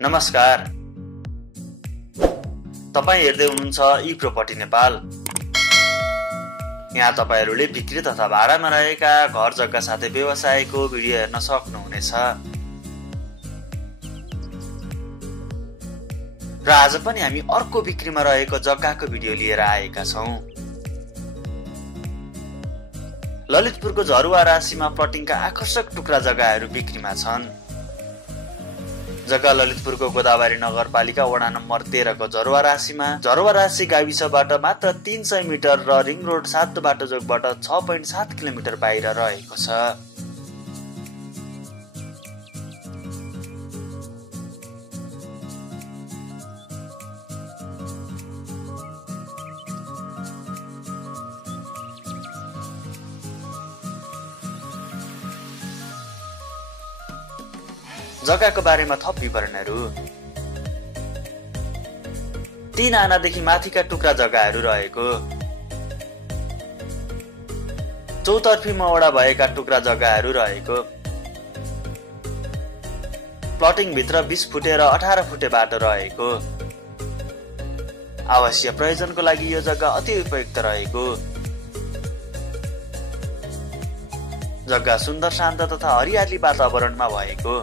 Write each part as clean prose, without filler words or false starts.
नमस्कार, तपाईं हेर्दै हुनुहुन्छ ई प्रोपर्टी नेपाल। यहाँ तपाईहरूले बिक्री तथा भाडामा रहेका घर जग्गा साथै व्यवसायको भिडियो हेर्न सक्नुहुनेछ। र आज पनि हामी अर्को बिक्रीमा रहेको जग्गाको भिडियो लिएर आएका छौं। ललितपुरको झरुवा राशीमा प्लटिङका आकर्षक टुक्रा जग्गाहरू बिक्रीमा छन्। जग्गा ललितपुरको गोदावरी नगरपालिका वडा नम्बर 13 को झरुवा राशीमा झरुवा राशी गाविसबाट मात्र 300 मिटर र रिङ रोड 7 बाटोजोगबाट 6.7 किलोमिटर बाहिर रहेको छ। जग्गाको बारेमा थप विवरणहरू। 3 आनादेखि माथिका टुक्रा जग्गाहरू रहेको, चौतर्फी मवडा भएका टुक्रा जग्गाहरू रहेको, प्लटिङ भित्र 20 फुटे र 18 फुटे बाटो रहेको, आवासीय प्रयोजनको लागि यो जग्गा अति उपयुक्त रहेको, जग्गा सुन्दर शान्त तथा हरियाली वातावरणमा भएको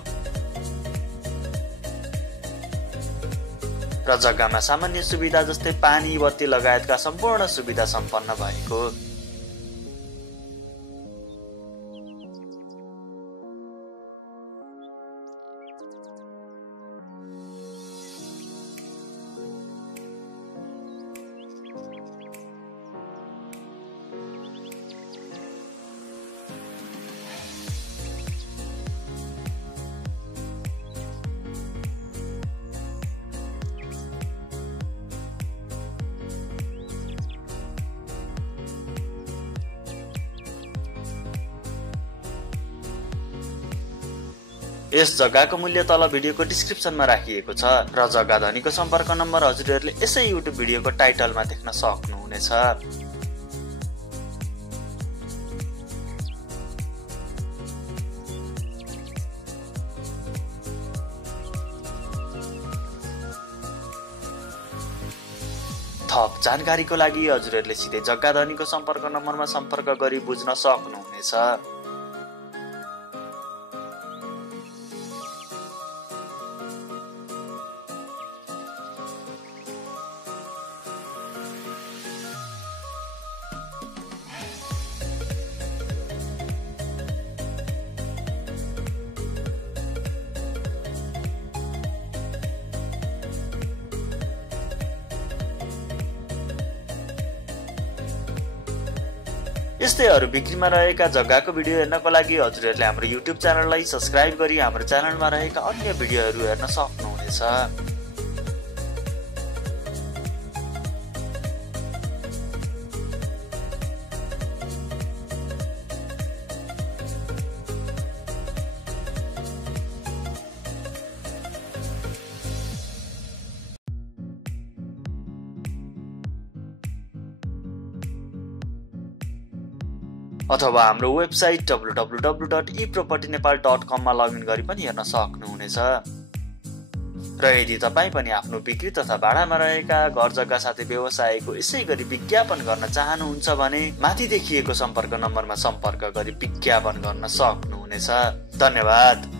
र जग्गामा सामान्य सुविधा जस्तै पानी, बत्ती लगायतका सम्पूर्ण सुविधा सम्पन्न भएको। यस जग्गाको मूल्य तल भिडियोको डिस्क्रिप्सनमा राखिएको छ र जग्गा धनीको सम्पर्क नम्बर हजुरहरूले यसै युट्युब भिडियोको टाइटलमा देख्न सक्नुहुनेछ। थप जानकारीको लागि हजुरहरूले सिधै जग्गा धनीको सम्पर्क नम्बरमा सम्पर्क गरी बुझ्न सक्नुहुनेछ। यस्तै अरु बिक्रीमा रहेका जग्गाको भिडियो हेर्नको लागि हजुरहरूले हाम्रो युट्युब च्यानललाई सब्स्क्राइब गरी हाम्रो च्यानलमा रहेका अन्य भिडियोहरू हेर्न सक्नुहुनेछ। अथवा हाम्रो वेबसाइट www.epropertynepal.com मा लगइन गरी पनि हेर्न सक्नुहुनेछ। र यदि तपाईं पनि आफ्नो बिक्री तथा भाडामा रहेका घर जग्गा साथै व्यवसायको यसै गरी विज्ञापन गर्न चाहनुहुन्छ भने माथि देखिएको सम्पर्क नम्बरमा सम्पर्क गरी विज्ञापन गर्न सक्नुहुनेछ। धन्यवाद।